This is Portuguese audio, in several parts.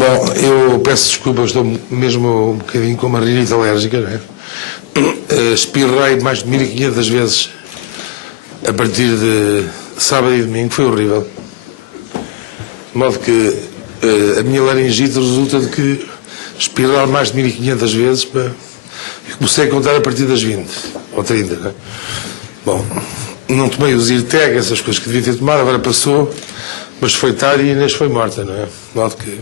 Bom, eu peço desculpa, estou mesmo um bocadinho com uma rinite alérgica, não é? Espirrei mais de 1500 vezes a partir de sábado e domingo, foi horrível. De modo que a minha laringite resulta de que espirrar mais de 1500 vezes, eu comecei a contar a partir das 20 ou 30, não é? Bom, não tomei o Zyrtec, essas coisas que devia ter tomado, agora passou, mas foi tarde e Inês foi morta, não é? De modo que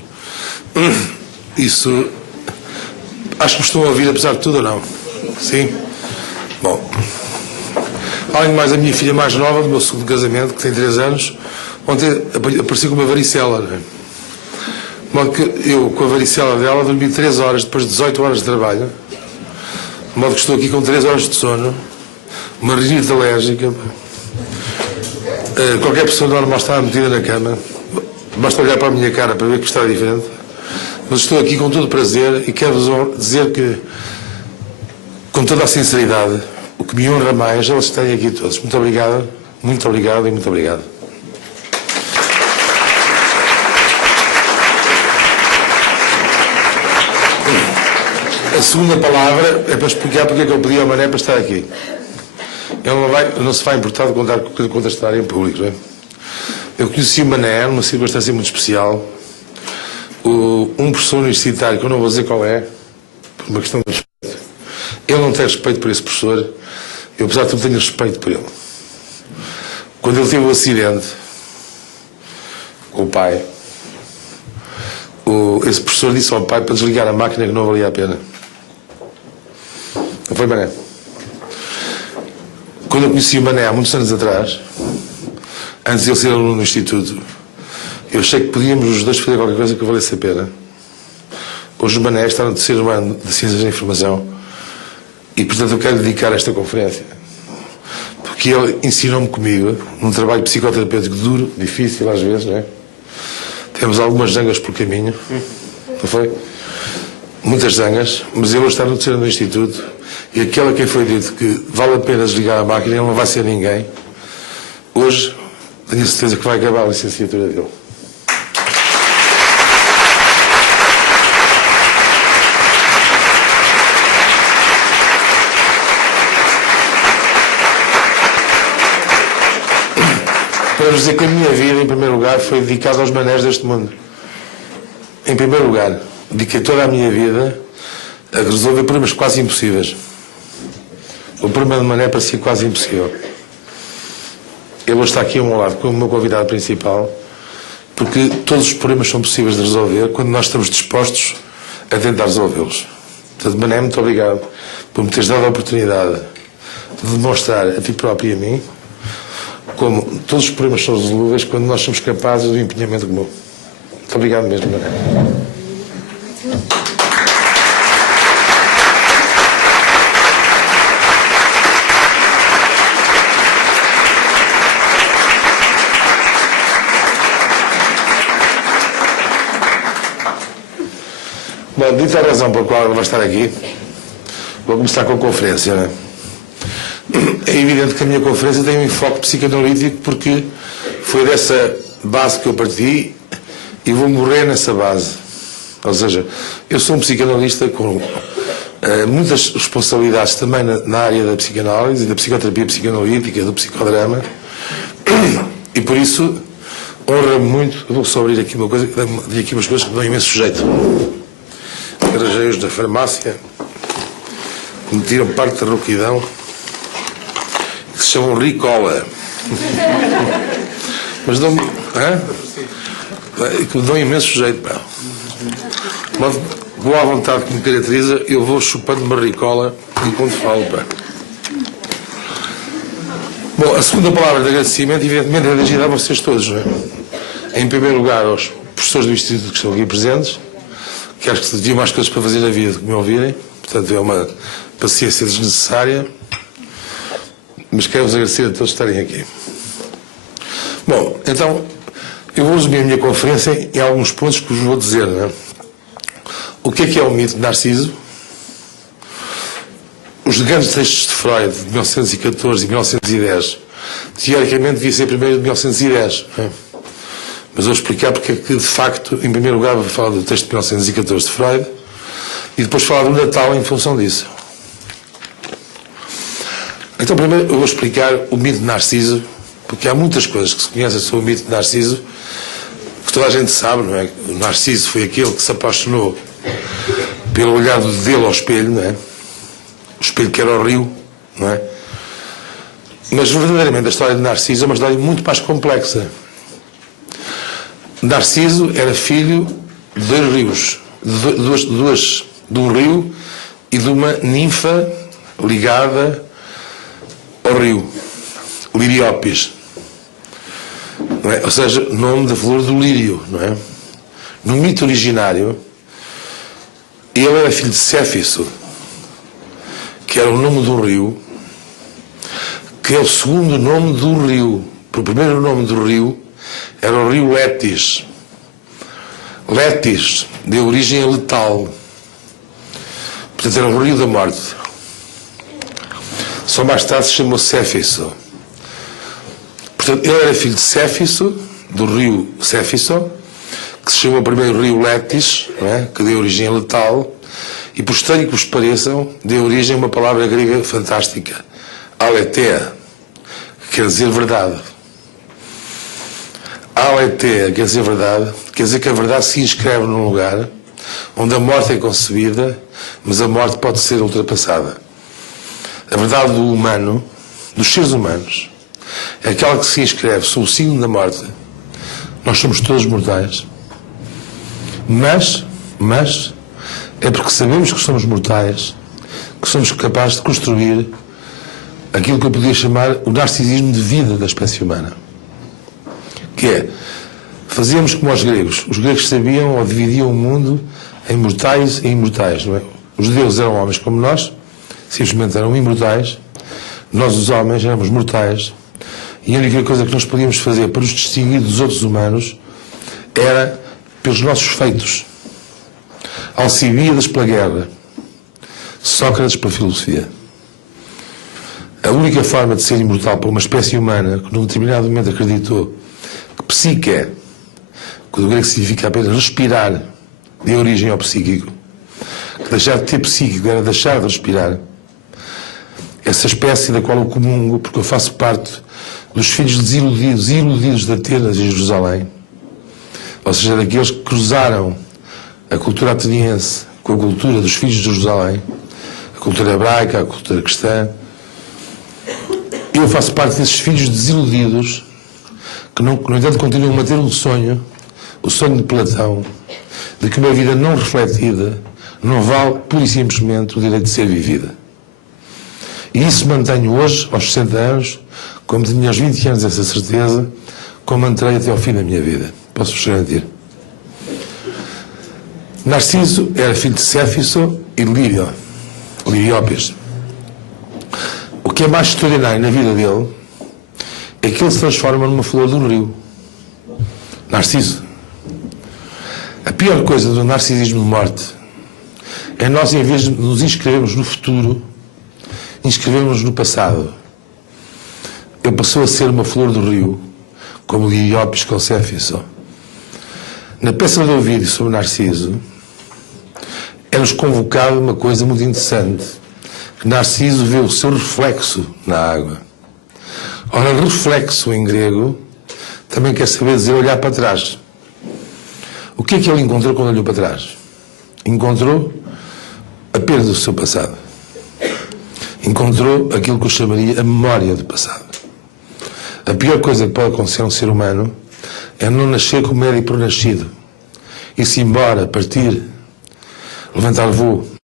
isso, acho que me estão a ouvir apesar de tudo ou não? Sim? Bom, além de mais, a minha filha mais nova, do meu segundo casamento, que tem 3 anos, ontem apareceu com uma varicela, não é? De modo que eu, com a varicela dela, dormi 3 horas depois de 18 horas de trabalho, de modo que estou aqui com 3 horas de sono, uma rinite alérgica. Qualquer pessoa normal está metida na cama, basta olhar para a minha cara para ver que está diferente. Mas estou aqui com todo o prazer e quero-vos dizer que, com toda a sinceridade, o que me honra mais, eles estão aqui todos. Muito obrigado e muito obrigado. A segunda palavra é para explicar porque é que eu pedi ao Mané para estar aqui. Ele não se vai importar de contar o que lhe conta estar em público, não é? Eu conheci o Mané numa circunstância muito especial. Um professor universitário, que eu não vou dizer qual é, por uma questão de respeito, ele não tem respeito por esse professor, eu apesar de tudo tenho respeito por ele. Quando ele teve o acidente com o pai, esse professor disse ao pai para desligar a máquina que não valia a pena. Não foi, Mané? Quando eu conheci o Mané há muitos anos atrás, antes de ele ser aluno no Instituto, eu achei que podíamos os dois fazer qualquer coisa que valesse a pena. Hoje o Mané está no 3º ano de Ciências da Informação e, portanto, eu quero dedicar esta conferência porque ele ensinou-me comigo num trabalho psicoterapêutico duro, difícil às vezes, não é? Temos algumas zangas por caminho, não foi? Muitas zangas, mas ele está no 3º ano do Instituto e aquele a quem foi dito que vale a pena desligar a máquina, ele não vai ser ninguém. Hoje tenho a certeza que vai acabar a licenciatura dele. Para vos dizer que a minha vida, em primeiro lugar, foi dedicada aos manés deste mundo. Em primeiro lugar, dediquei toda a minha vida a resolver problemas quase impossíveis. O problema de Mané parecia quase impossível. Ele hoje está aqui ao meu lado como o meu convidado principal, porque todos os problemas são possíveis de resolver quando nós estamos dispostos a tentar resolvê-los. Portanto, Mané, muito obrigado por me teres dado a oportunidade de demonstrar a ti próprio e a mim como todos os problemas são resolvíveis quando nós somos capazes de um empenhamento comum. Muito obrigado mesmo, Mané. Bom, dita a razão pela qual ele vai estar aqui, vou começar com a conferência, não é? É evidente que a minha conferência tem um enfoque psicanalítico porque foi dessa base que eu parti e vou morrer nessa base. Ou seja, eu sou um psicanalista com muitas responsabilidades também na área da psicanálise, da psicoterapia psicanalítica, do psicodrama, e por isso honra-me muito. Eu vou só abrir aqui uma coisa, digo aqui umas coisas que me dão imenso jeito. Arranjei-os da farmácia, que me tiram parte da rouquidão, que se chamam Ricola. Mas dão-me. Que me dão imenso jeito, pá. Boa vontade que me caracteriza, eu vou chupando uma Ricola enquanto falo, pá. Bom, a segunda palavra de agradecimento, evidentemente, é dirigida a vocês todos, não é? Em primeiro lugar, aos professores do Instituto que estão aqui presentes, que acho que deviam mais coisas para fazer na vida do que me ouvirem, portanto é uma paciência desnecessária, mas quero-vos agradecer a todos estarem aqui. Bom, então, eu vou resumir a minha conferência em alguns pontos que vos vou dizer, não é? O que é o mito de Narciso? Os grandes textos de Freud, de 1914 e 1910, teoricamente devia ser primeiro de 1910, não é? Mas vou explicar porque é que, de facto, em primeiro lugar, vou falar do texto de 1914 de Freud e depois falar do Natal em função disso. Então, primeiro, eu vou explicar o mito de Narciso, porque há muitas coisas que se conhecem sobre o mito de Narciso que toda a gente sabe, não é? O Narciso foi aquele que se apaixonou pelo olhar dele ao espelho, não é? O espelho que era o rio, não é? Mas, verdadeiramente, a história de Narciso é uma história muito mais complexa. Narciso era filho de dois rios, de um rio e de uma ninfa ligada ao rio, Liriópis, não é? Ou seja, nome da flor do lírio, não é? No mito originário, ele era filho de Céfiso, que era o nome do rio, que é o segundo nome do rio. O primeiro nome do rio era o rio Létis. Létis deu origem a Letal. Portanto, era o rio da morte. Só mais tarde se chamou Céfiso. Portanto, ele era filho de Céfiso, do rio Céfiso, que se chamou primeiro rio Létis, não é? Que deu origem a Letal, e por estranho que vos pareçam, deu origem a uma palavra grega fantástica, aletheia, que quer dizer verdade. Aletheia quer dizer verdade, quer dizer que a verdade se inscreve num lugar onde a morte é concebida, mas a morte pode ser ultrapassada. A verdade do humano, dos seres humanos, é aquela que se inscreve sob o signo da morte. Nós somos todos mortais. Mas é porque sabemos que somos mortais que somos capazes de construir aquilo que eu podia chamar o narcisismo de vida da espécie humana. Que é, fazíamos como os gregos. Os gregos sabiam ou dividiam o mundo em mortais e imortais, não é? Os deuses eram homens como nós, simplesmente eram imortais. Nós, os homens, éramos mortais. E a única coisa que nós podíamos fazer para nos distinguir dos outros humanos era pelos nossos feitos. Alcibíades pela guerra, Sócrates pela filosofia. A única forma de ser imortal para uma espécie humana que num determinado momento acreditou que psique, que do grego significa apenas respirar, deu origem ao psíquico, que deixar de ter psíquico era deixar de respirar. Essa espécie da qual eu comungo, porque eu faço parte dos filhos desiludidos e iludidos de Atenas e Jerusalém, ou seja, daqueles que cruzaram a cultura ateniense com a cultura dos filhos de Jerusalém, a cultura hebraica, a cultura cristã. Eu faço parte desses filhos desiludidos que, no entanto, continuam a manter o sonho de Platão, de que uma vida não refletida não vale, pura e simplesmente, o direito de ser vivida. E isso mantenho hoje, aos 60 anos, como tinha aos 20 anos essa certeza, como manterei até ao fim da minha vida. Posso-vos garantir. Narciso era filho de Céfiso e Liriópis. O que é mais extraordinário na vida dele é que ele se transforma numa flor do rio. Narciso. A pior coisa do narcisismo de morte é nós, em vez de nos inscrevermos no futuro, inscrevermos no passado. Ele passou a ser uma flor do rio, como Liriópis com Céfiso. Na peça do Ovídio sobre Narciso, é-nos convocado uma coisa muito interessante, que Narciso vê o seu reflexo na água. Ora, reflexo em grego também quer saber dizer olhar para trás. O que é que ele encontrou quando olhou para trás? Encontrou a perda do seu passado. Encontrou aquilo que eu chamaria a memória do passado. A pior coisa que pode acontecer a um ser humano é não nascer como era e por nascido. E se embora, partir, levantar voo.